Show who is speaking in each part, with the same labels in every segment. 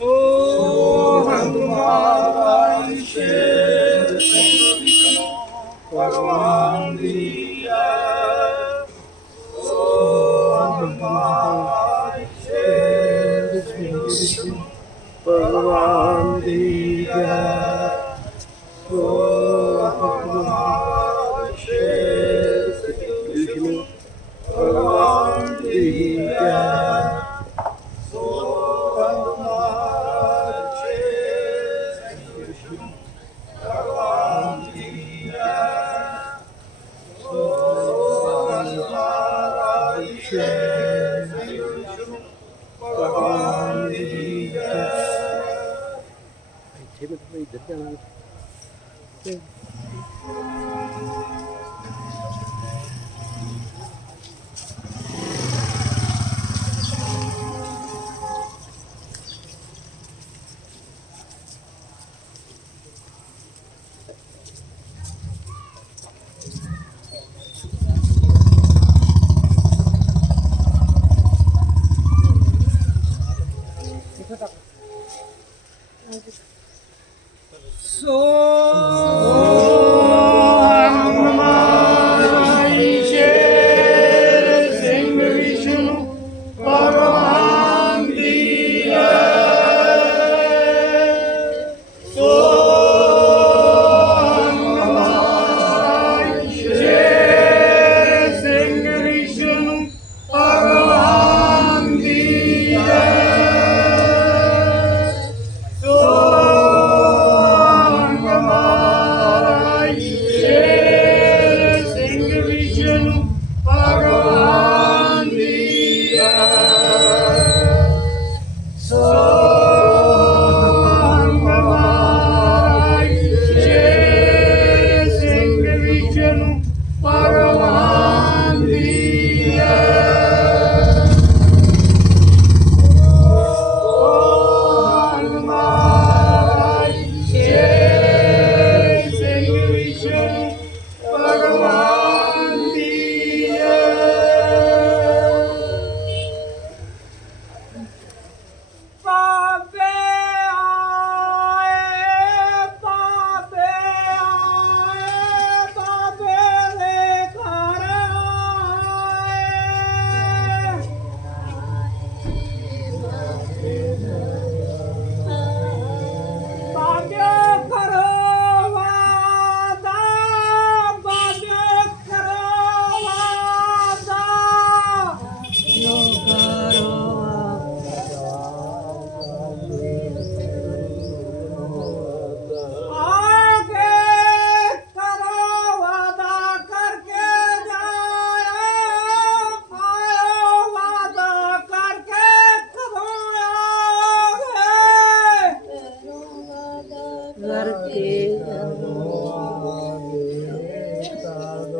Speaker 1: Oh.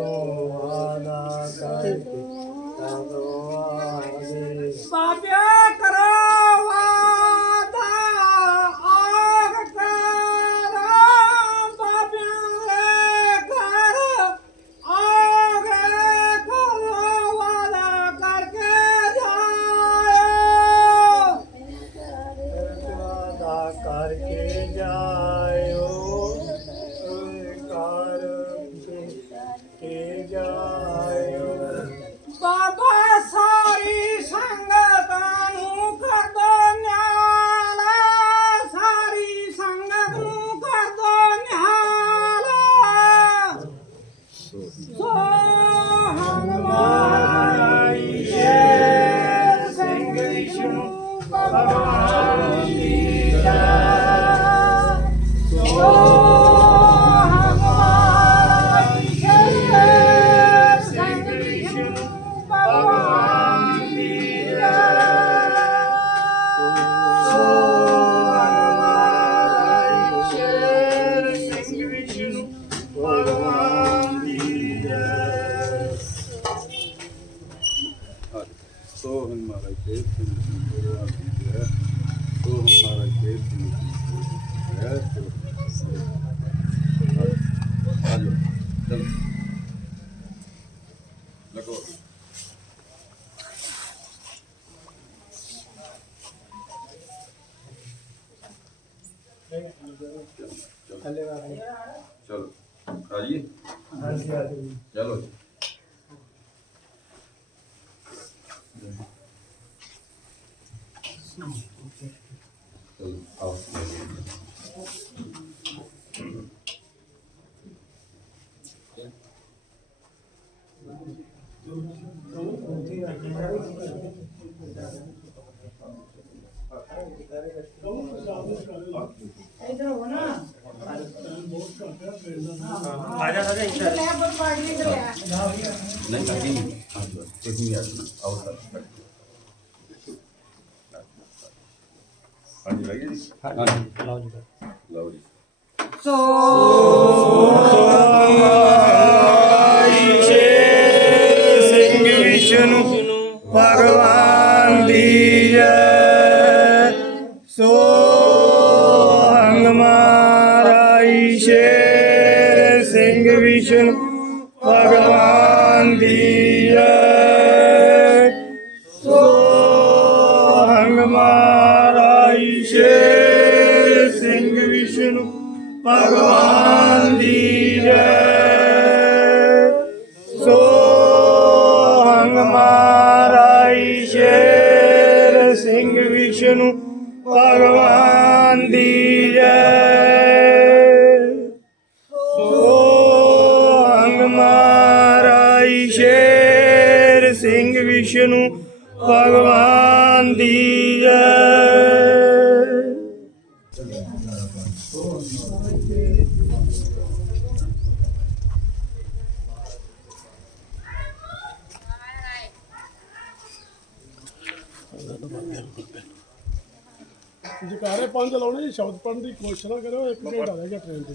Speaker 1: あなた
Speaker 2: へ ਆ
Speaker 3: ਜੀ
Speaker 2: ਹਾਂਜੀ ਆ ਗਏ
Speaker 3: ਚਲੋ ਜੀ ਚਲੋ ਆਓ ਨਹੀਂ ਹਾਂਜੀ ਬਸ ਇੱਕ ਹੀ ਆ ਜੀ ਆਓ ਸਰ ਹਾਂਜੀ ਲੱਗੀ ਜੀ ਹਾਂਜੀ
Speaker 2: ਲਓ ਜੀ
Speaker 3: ਲਓ ਜੀ
Speaker 1: ਸਿੰਘ ਹੰਗਮਾਰਾਈ ਸ਼ੇਰ ਸਿੰਘ ਵਿਸ਼ਨੂੰ ਭਗਵਾਨ ਦੀ ਜੈ।
Speaker 4: ਜਕਾਰੇ ਪੰਜ ਲਾਉਣੇ ਜੀ ਸ਼ਬਦ ਪੜ੍ਹਨ ਦੀ ਕੋਸ਼ਿਸ਼ ਨਾ ਕਰਿਓ, ਇੱਕ ਘੰਟਾ ਰਹਿ ਗਿਆ ਟ੍ਰੇਨ ਤੇ।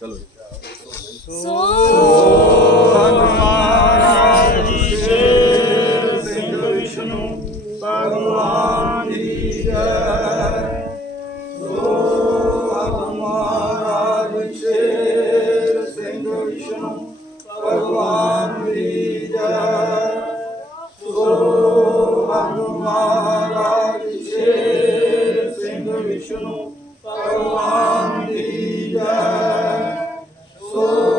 Speaker 3: ਚਲੋ ਜੀ
Speaker 1: ਸਿੰਘ ਵਿਸ਼ਨੂੰ ਭਗਵਾਨ ਦੀ ਜੈ ਸੋ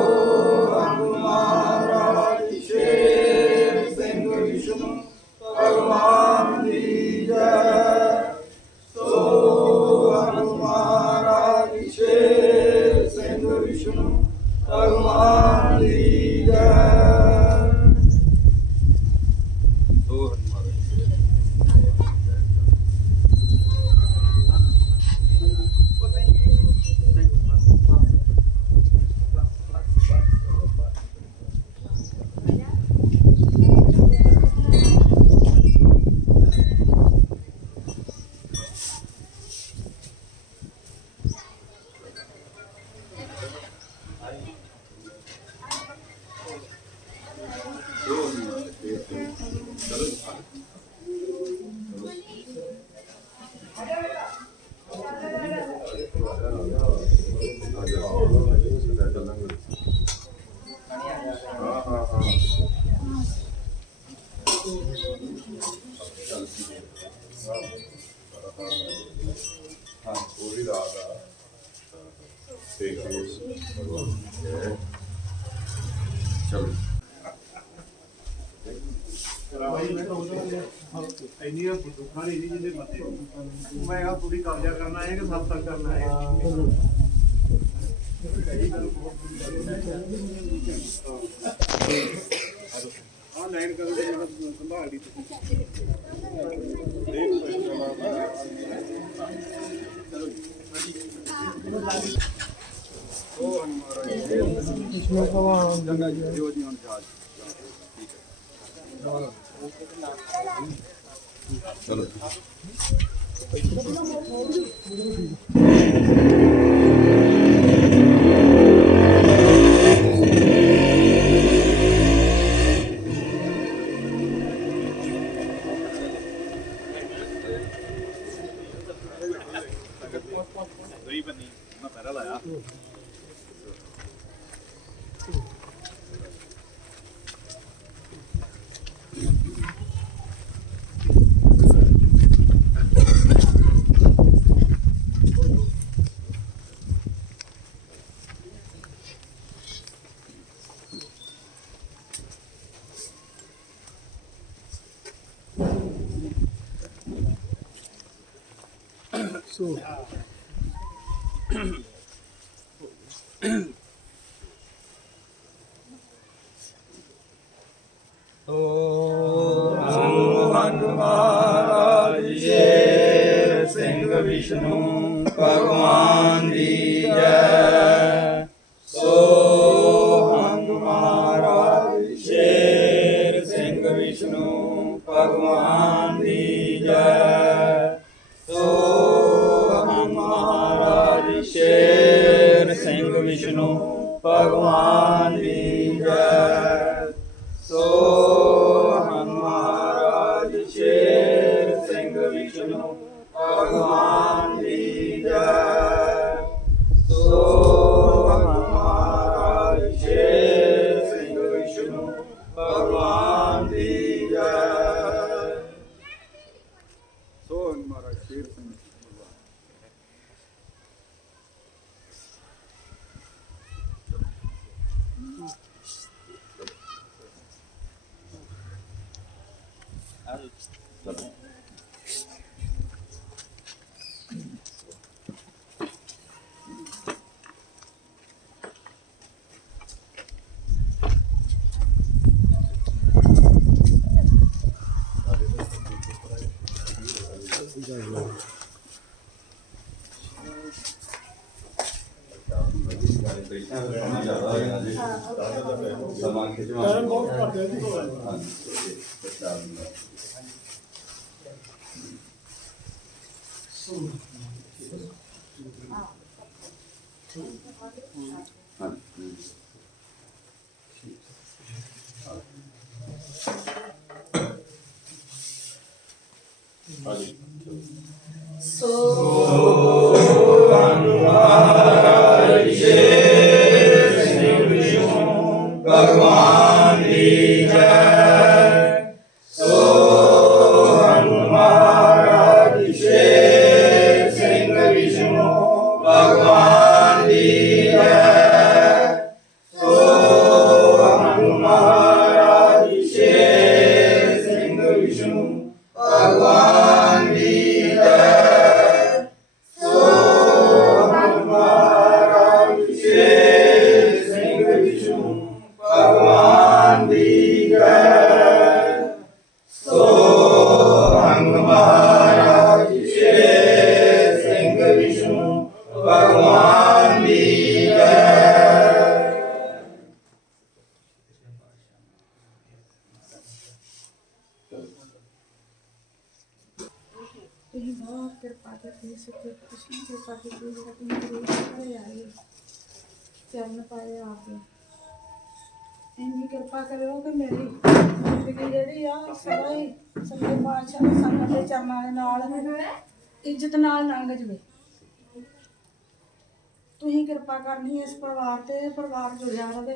Speaker 3: ਚਲੋ।
Speaker 1: ਇੰਨੀਆਂ ਦੁੱਖਾਂ ਨਹੀਂ ਜਿਹਦੇ ਮੱਥੇ ਮੈਂ ਕਿਹਾ ਪੂਰੀ ਕਬਜ਼ਾ ਕਰਨਾ ਹੈ ਕਿ ਸਭ ਤੱਕ ਕਰਨਾ ਹੈ ਹਾਂ ਲਾਈਨ ਕਰੋ ਜਿਹੜਾ ਸੰਭਾਲ ਲਈ ਤੁਸੀਂ
Speaker 4: ਪਿਛਲੇ ਤੋਂ
Speaker 3: ਜੰਗਾ ਜੀ ਹੁਣ ਜਾ ਚਲੋ ਗਰੀਬ ਨਹੀਂ
Speaker 5: ਮੈਂ ਪਹਿਰਾ ਲਾਇਆ।
Speaker 1: ਸਿੰਘ ਵਿਸ਼ਨੂੰ। ਸਿੰਘ ਵਿਸ਼ਨੂੰ ਭਗਵਾਨ ਦੀ ਜੈ ਸੋ ਹੰਗ ਮਹਾਰਾਜ ਸ਼ੇਰ ਸਿੰਘ ਵਿਸ਼ਨੂੰ ਭਗਵਾਨ ਦੀ ਜੈ ਸੋ ਹੰਗ ਮਹਾਰਾਜ ਸ਼ੇਰ ਸਿੰਘ
Speaker 3: ਸਮਾਂ ਖਿਚਵਾ
Speaker 4: ਟਾਈਮ ਬਹੁਤ ਘੱਟ ਹੈ ਜੀ
Speaker 1: ਭਗਵਾਨ
Speaker 6: ਤੁਸੀਂ ਬਹੁਤ ਕਿਰਪਾ ਕਰਕੇ ਸੱਚੇ ਕ੍ਰਿਸ਼ਨ ਕਿਰਪਾ ਕਰਕੇ ਜਿਹੜਾ ਤੁਸੀਂ ਰੂਪ ਕਰੇ ਆਏ ਚਰਨ ਪਾਏ ਆਪੇ ਇੰਨੀ ਕਿਰਪਾ ਕਰਿਓ ਕਿ ਮੇਰੀ ਜ਼ਿੰਦਗੀ ਜਿਹੜੀ ਆ ਸਦਾ ਹੀ ਸੱਚੇ ਪਾਤਸ਼ਾਹ ਦੇ ਸੰਗਤ ਦੇ ਚਰਨਾਂ ਦੇ ਨਾਲ ਇੱਜ਼ਤ ਨਾਲ ਲੰਘ ਜਵੇ ਤੁਸੀਂ ਕਿਰਪਾ ਕਰਨੀ ਇਸ ਪਰਿਵਾਰ ਤੇ ਇਹ ਪਰਿਵਾਰ ਜੁੜਿਆ ਰਵੇ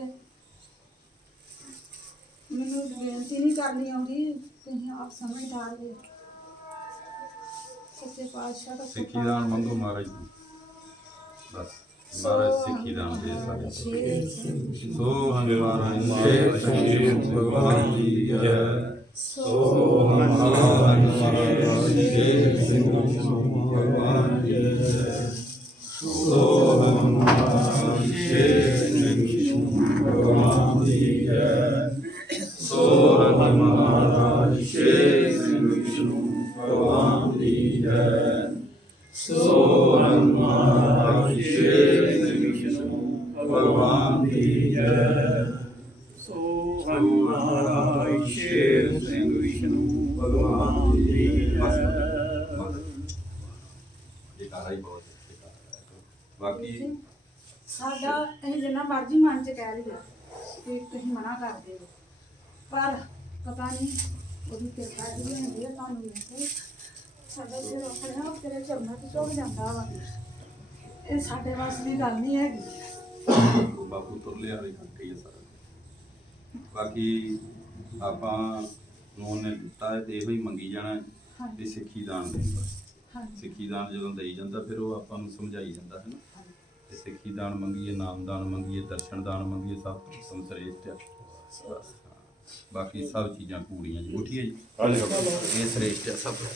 Speaker 6: ਮੈਨੂੰ ਬੇਨਤੀ ਨਹੀਂ ਕਰਨੀ ਆਉਂਦੀ ਤੁਸੀਂ ਆਪ ਸਮਝਦਾਰ ਜੀ ਸੱਚੇ ਪਾਤਸ਼ਾਹ ਦਾ
Speaker 3: ਸਿੱਖੀ ਦਾਨ ਮੰਗੋ ਮਹਾਰਾਜ ਜੀ ਬਸ ਮਹਾਰਾਜ ਸਿੱਖੀ ਦਾਨ ਦੇ ਸਾਡੇ ਸੋ ਹੰਗ ਮਹਾਰਾਜ ਸ਼ੇਰ ਸਿੰਘ ਭਗਵਾਨ ਦੀ ਜੈ ਸੋ ਹੰਗ ਮਹਾਰਾਜ ਸ਼ੇਰ ਸਿੰਘ ਭਗਵਾਨ ਦੀ ਜੈ ਸੋ ਹੰਗ ਮਹਾਰਾਜ ਸ਼ੇਰ ਸਿੰਘ ਭਗਵਾਨ ਸੋ ਹੰਗ ਮਹਾਰਾਜ ਭਗਵਾਨ ਦੀ ਜੈ। ਸੋ ਹੰਗ ਮਹਾਰਾਜ ਭਗਵਾਨ ਦੀ ਜੈ। ਬਾਕੀ
Speaker 6: ਸਾਡਾ ਅਸੀਂ ਜਿੰਨਾ ਮਰਜ਼ੀ ਮਨ ਚ ਕਹਿ ਲਈਏ ਕਿ ਤੁਸੀਂ ਮਨਾ ਕਰਦੇ ਹੋ। ਪਰ ਪਤਾ ਨਹੀਂ ਉਹਦੀ ਕਿਰਪਾ ਜਿਹੜੀ ਹੁੰਦੀ ਹੈ ਤੁਹਾਨੂੰ ਮਿਲ ਸਾਡਾ ਸਿਰ ਆਪਣੇ ਆਪ ਤੇਰੇ ਚਰਨਾਂ 'ਚ ਝੁਕ ਜਾਂਦਾ ਵਾ। ਇਹ ਸਾਡੇ ਵਾਸ ਦੀ ਗੱਲ ਨਹੀਂ ਹੈਗੀ।
Speaker 1: ਬਾਪੂ ਤੁਰਲੇ ਵਾਲੀ ਘੰਟੀ ਹੈ ਸਾਰਾ। ਬਾਕੀ ਆਪਾਂ ਨੂੰ ਉਹਨੇ ਦਿੱਤਾ ਹੈ ਤੇ ਇਹੋ ਹੀ ਮੰਗੀ ਜਾਣਾ ਹੈ। ਤੇ ਸਿੱਖੀ ਦਾਨ
Speaker 6: ਹਾਂਜੀ।
Speaker 1: ਸਿੱਖੀ ਦਾਨ ਜਦੋਂ ਦੇਈ ਜਾਂਦਾ ਫਿਰ ਉਹ ਆਪਾਂ ਨੂੰ ਸਮਝਾਈ ਜਾਂਦਾ ਹੈ ਨਾ? ਤੇ ਸਿੱਖੀ ਦਾਨ ਮੰਗੀਏ ਨਾਮ ਦਾਨ ਮੰਗੀਏ ਦਰਸ਼ਨ ਦਾਨ ਮੰਗੀਏ ਸਭ ਤੋਂ ਸੰਸਰੇਸ਼ਟ ਹੈ। ਬਾਕੀ ਸਭ ਚੀਜ਼ਾਂ ਪੂਰੀਆਂ ਜੀ। ਉਠੀਏ ਜੀ। ਇਹ ਸ੍ਰੇਸ਼ਟ ਹੈ ਸਭ ਤੋਂ।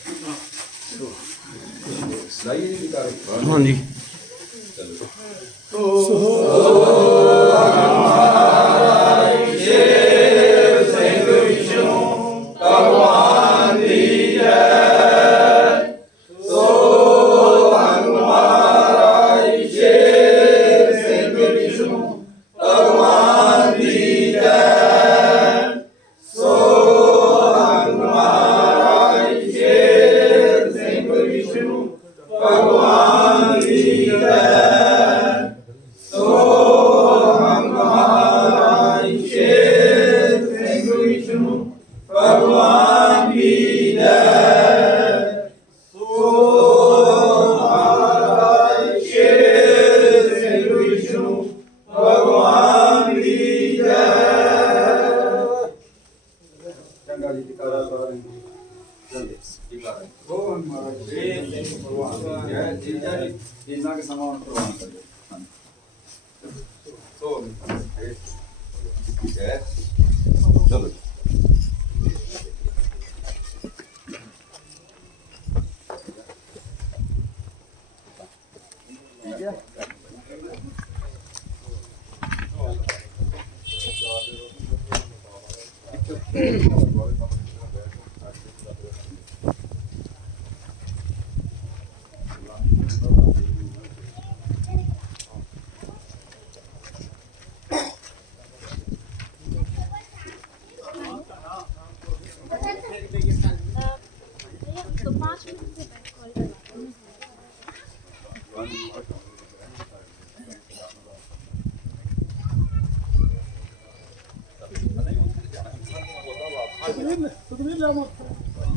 Speaker 1: ਹਾਂਜੀ। ਚਲੋ
Speaker 3: Agora